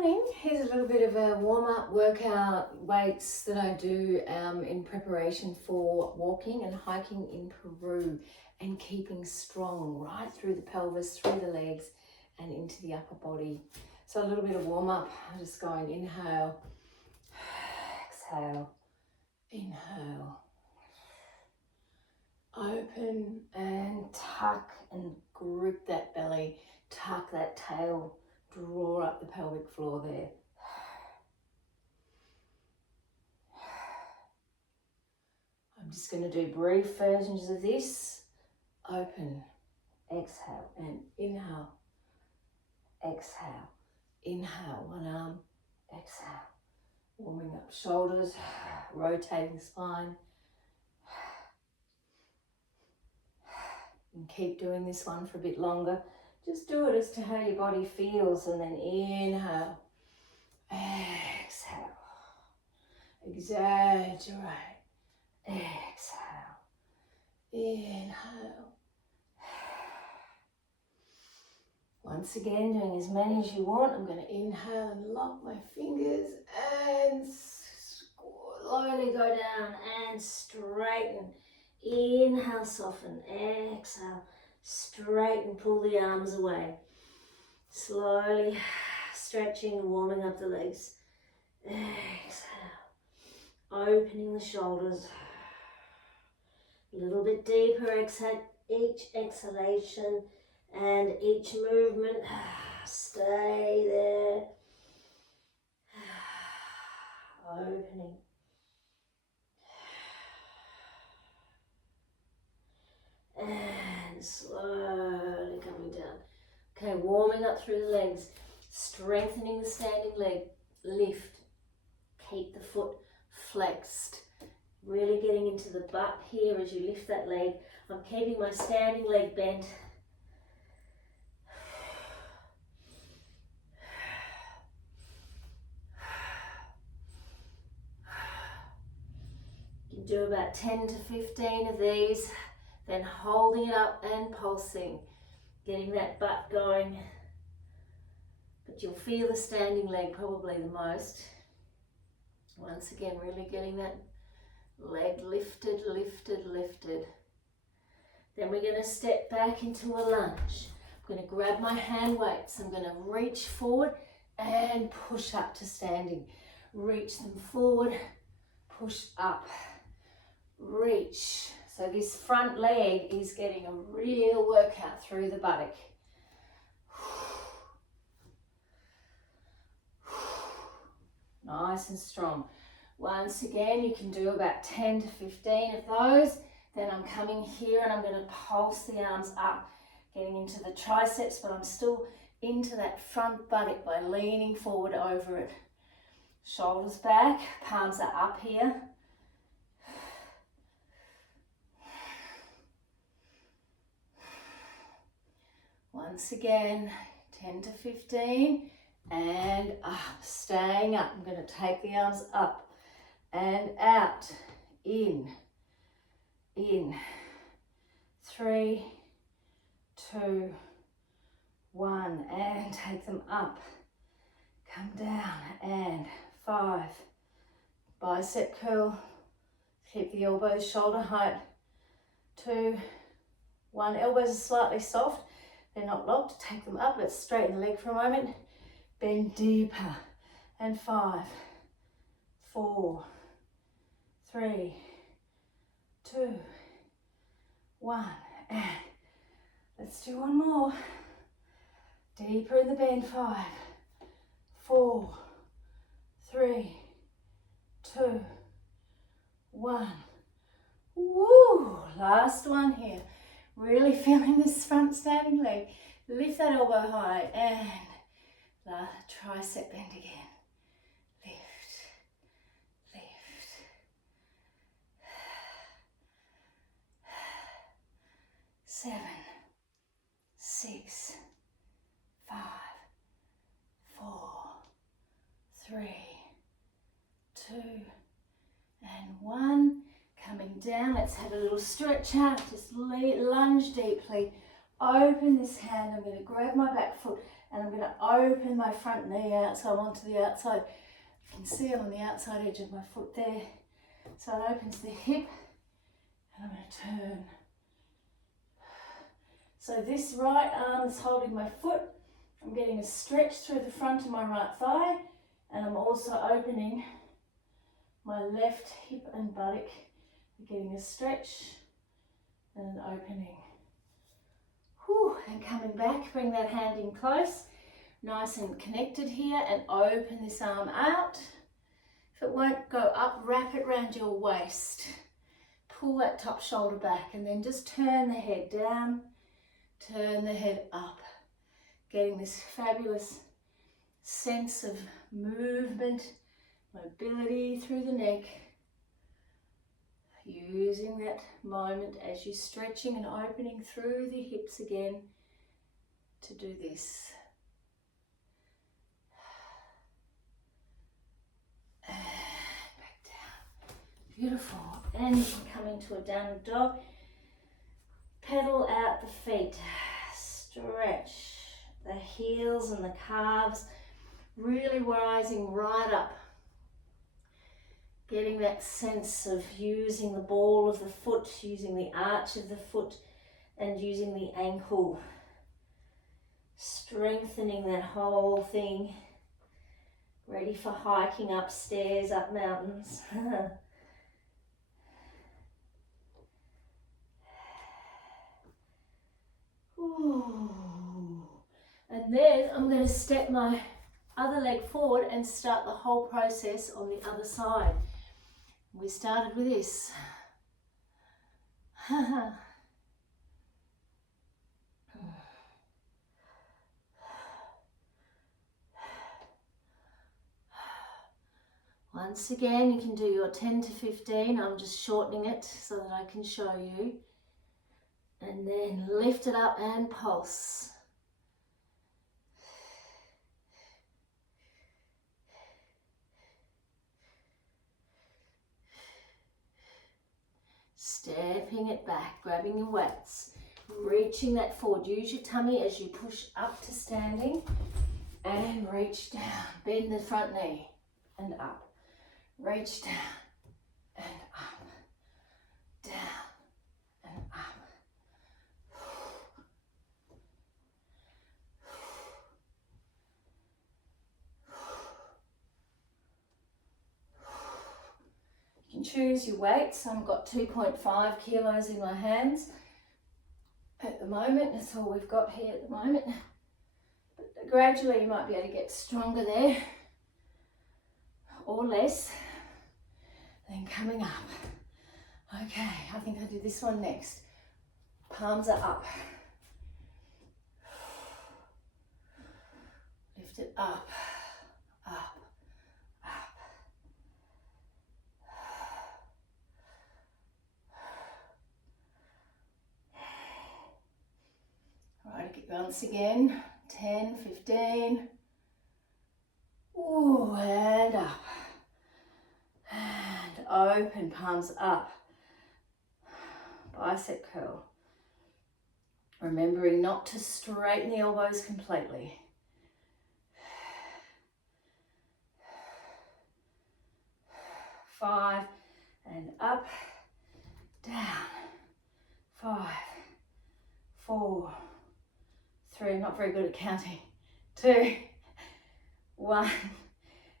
Morning. Here's a little bit of a warm-up workout, weights that I do in preparation for walking and hiking in Peru and keeping strong right through the pelvis, through the legs and into the upper body. So a little bit of warm-up. I'm just going inhale, exhale, inhale, open and tuck and grip that belly, tuck that tail, draw up the pelvic floor there. I'm just going to do brief versions of this. Open, exhale, and inhale, exhale, inhale, one arm, exhale. Warming up shoulders, rotating spine. And keep doing this one for a bit longer. Just do it as to how your body feels, and then inhale, exhale, exaggerate, exhale, inhale. Once again, doing as many as you want. I'm going to inhale and lock my fingers and slowly go down and straighten. Inhale, soften, exhale, straighten, pull the arms away. Slowly stretching and warming up the legs. Exhale, opening the shoulders. A little bit deeper, exhale, each exhalation and each movement. Stay there. Opening. And slowly coming down. Okay, warming up through the legs, strengthening the standing leg, lift, keep the foot flexed, really getting into the butt here as you lift that leg. I'm keeping my standing leg bent. You can do about 10 to 15 of these, then holding it up and pulsing, getting that butt going. But you'll feel the standing leg probably the most. Once again, really getting that leg lifted, lifted, lifted. Then we're going to step back into a lunge. I'm going to grab my hand weights. I'm going to reach forward and push up to standing. Reach them forward, push up, reach. So this front leg is getting a real workout through the buttock. Nice and strong. Once again, you can do about 10 to 15 of those. Then I'm coming here and I'm going to pulse the arms up, getting into the triceps, but I'm still into that front buttock by leaning forward over it. Shoulders back, palms are up here. Once again, 10 to 15 and up, staying up. I'm going to take the arms up and out, in, 3, 2, 1, and take them up, come down, and 5, bicep curl, keep the elbows shoulder height, 2, 1, elbows are slightly soft, they're not locked, take them up, let's straighten the leg for a moment, bend deeper, and 5, 4, 3, 2, 1, and let's do one more, deeper in the bend, 5, 4, 3, 2, 1, woo, last one here. Really feeling this front standing leg. Lift that elbow high and the tricep bend again. Lift, lift. 7, 6, 5, 4, 3, 2, and 1. Coming down, let's have a little stretch out. Just lunge deeply, open this hand, I'm going to grab my back foot and I'm going to open my front knee out so I'm onto the outside. You can see I'm on the outside edge of my foot there. So it opens the hip and I'm going to turn. So this right arm is holding my foot. I'm getting a stretch through the front of my right thigh, and I'm also opening my left hip and buttock. Getting a stretch and an opening. Whew, and coming back, bring that hand in close, nice and connected here, and open this arm out. If it won't go up, wrap it around your waist. Pull that top shoulder back and then just turn the head down, turn the head up. Getting this fabulous sense of movement, mobility through the neck. Using that moment as you're stretching and opening through the hips again to do this. And back down. Beautiful. And you can come into a downward dog. Pedal out the feet. Stretch the heels and the calves, really rising right up. Getting that sense of using the ball of the foot, using the arch of the foot, and using the ankle. Strengthening that whole thing. Ready for hiking upstairs, up mountains. Ooh. And then I'm going to step my other leg forward and start the whole process on the other side. We started with this. Once again, you can do your 10 to 15. I'm just shortening it so that I can show you. And then lift it up and pulse. Stepping it back, grabbing your weights, reaching that forward. Use your tummy as you push up to standing and reach down. Bend the front knee and up. Reach down and up, down and up. You can choose your weights. I've got 2.5 kilos in my hands at the moment. That's all we've got here at the moment. But gradually you might be able to get stronger there or less. Then coming up. Okay, I think I'll do this one next. Palms are up. Lift it up, up, up. All right, once again, 10, 15. Ooh, and up. And open, palms up. Bicep curl. Remembering not to straighten the elbows completely. Five, and up, down. 5, 4, 3, I'm not very good at counting. 2, 1,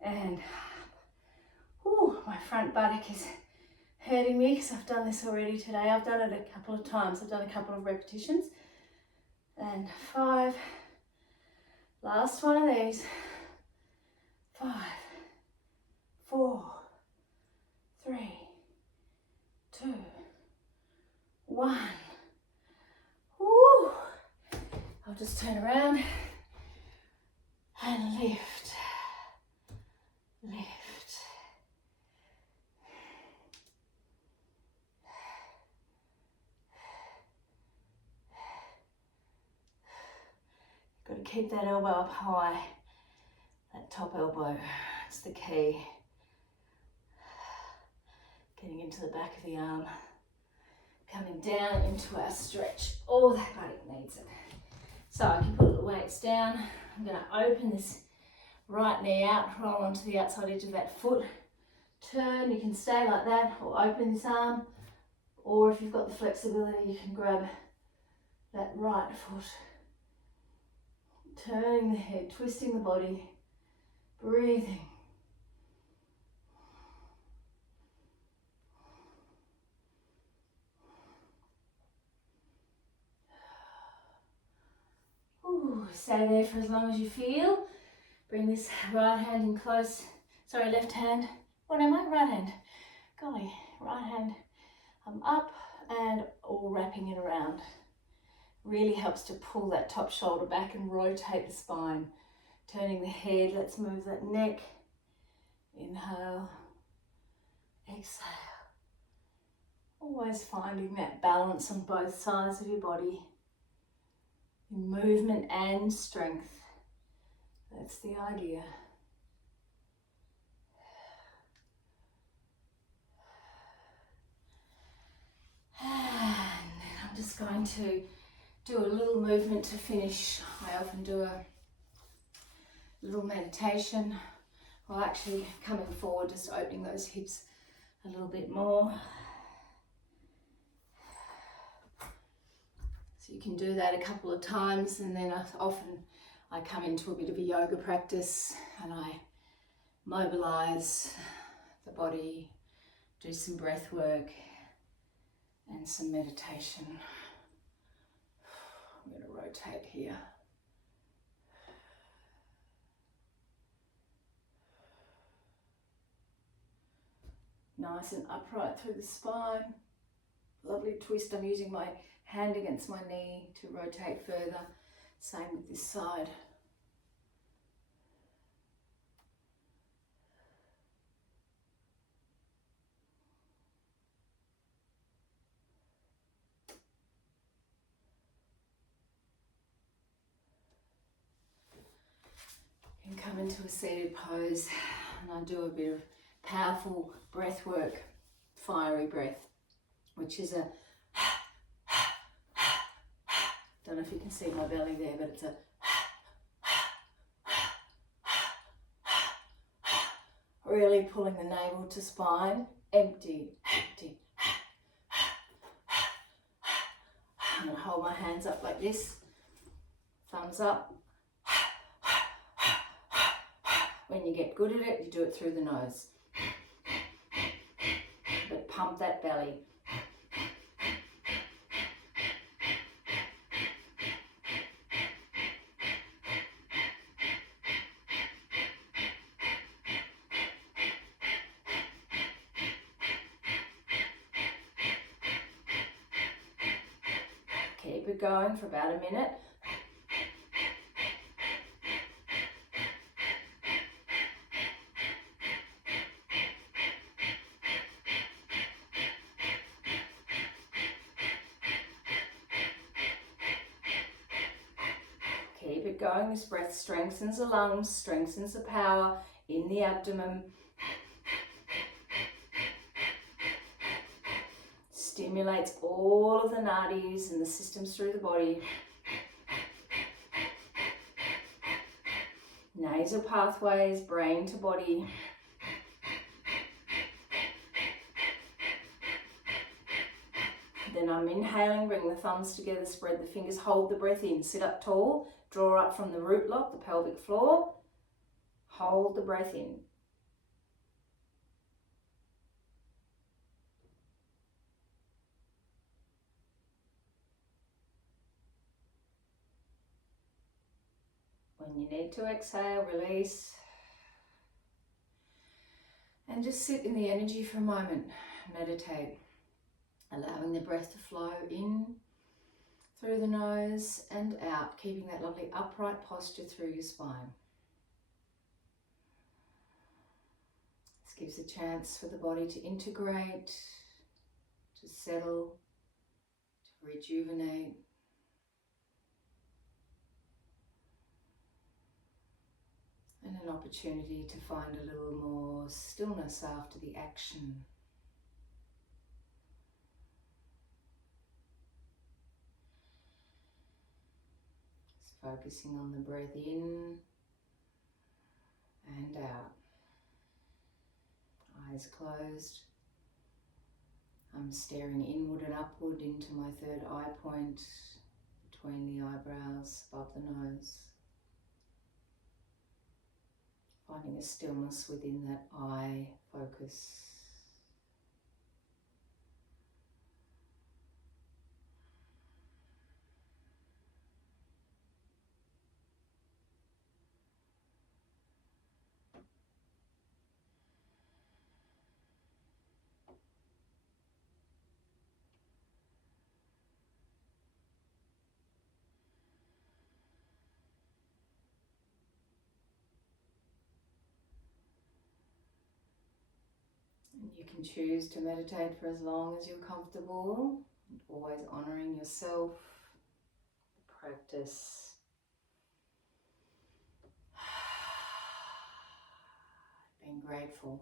and up. Ooh, my front buttock is hurting me because I've done this already today. I've done it a couple of times. I've done a couple of repetitions. And 5, last one of these. 5, 4, 3, 2, 1. Woo! I'll just turn around and lift, lift. Got to keep that elbow up high, that top elbow, it's the key. Getting into the back of the arm. Coming down into our stretch. Oh, that buttock needs it. So I can put the weights down. I'm going to open this right knee out, roll onto the outside edge of that foot. Turn, you can stay like that or open this arm. Or if you've got the flexibility, you can grab that right foot. Turning the head, twisting the body, breathing. Ooh, stay there for as long as you feel. Bring this right hand in close. Sorry, left hand. What am I? Right hand. Golly, right hand. I'm up and all wrapping it around. Really helps to pull that top shoulder back and rotate the spine. Turning the head, let's move that neck. Inhale, exhale. Always finding that balance on both sides of your body. In movement and strength. That's the idea. And then I'm just going to do a little movement to finish. I often do a little meditation, or actually coming forward, just opening those hips a little bit more. So you can do that a couple of times, and then often I come into a bit of a yoga practice and I mobilize the body, do some breath work and some meditation. I'm going to rotate here. Nice and upright through the spine. Lovely twist. I'm using my hand against my knee to rotate further. Same with this side. You can come into a seated pose, and I do a bit of powerful breath work, fiery breath, which is a don't know if you can see my belly there, but it's a really pulling the navel to spine, empty, empty. I'm going to hold my hands up like this, thumbs up. When you get good at it, you do it through the nose. But pump that belly. Keep it going for about a minute. Keep it going. This breath strengthens the lungs, strengthens the power in the abdomen. Stimulates all of the nadis and the systems through the body. Nasal pathways, brain to body. Then I'm inhaling, bring the thumbs together, spread the fingers, hold the breath in, sit up tall, draw up from the root block, the pelvic floor, hold the breath in. When you need to exhale, release. And just sit in the energy for a moment, meditate. Allowing the breath to flow in through the nose and out, keeping that lovely upright posture through your spine. This gives a chance for the body to integrate, to settle, to rejuvenate. And an opportunity to find a little more stillness after the action. focusing on the breath in and out. Eyes closed. I'm staring inward and upward into my third eye point between the eyebrows, above the nose. Finding a stillness within that eye focus. You can choose to meditate for as long as you're comfortable, always honouring yourself, the practice, being grateful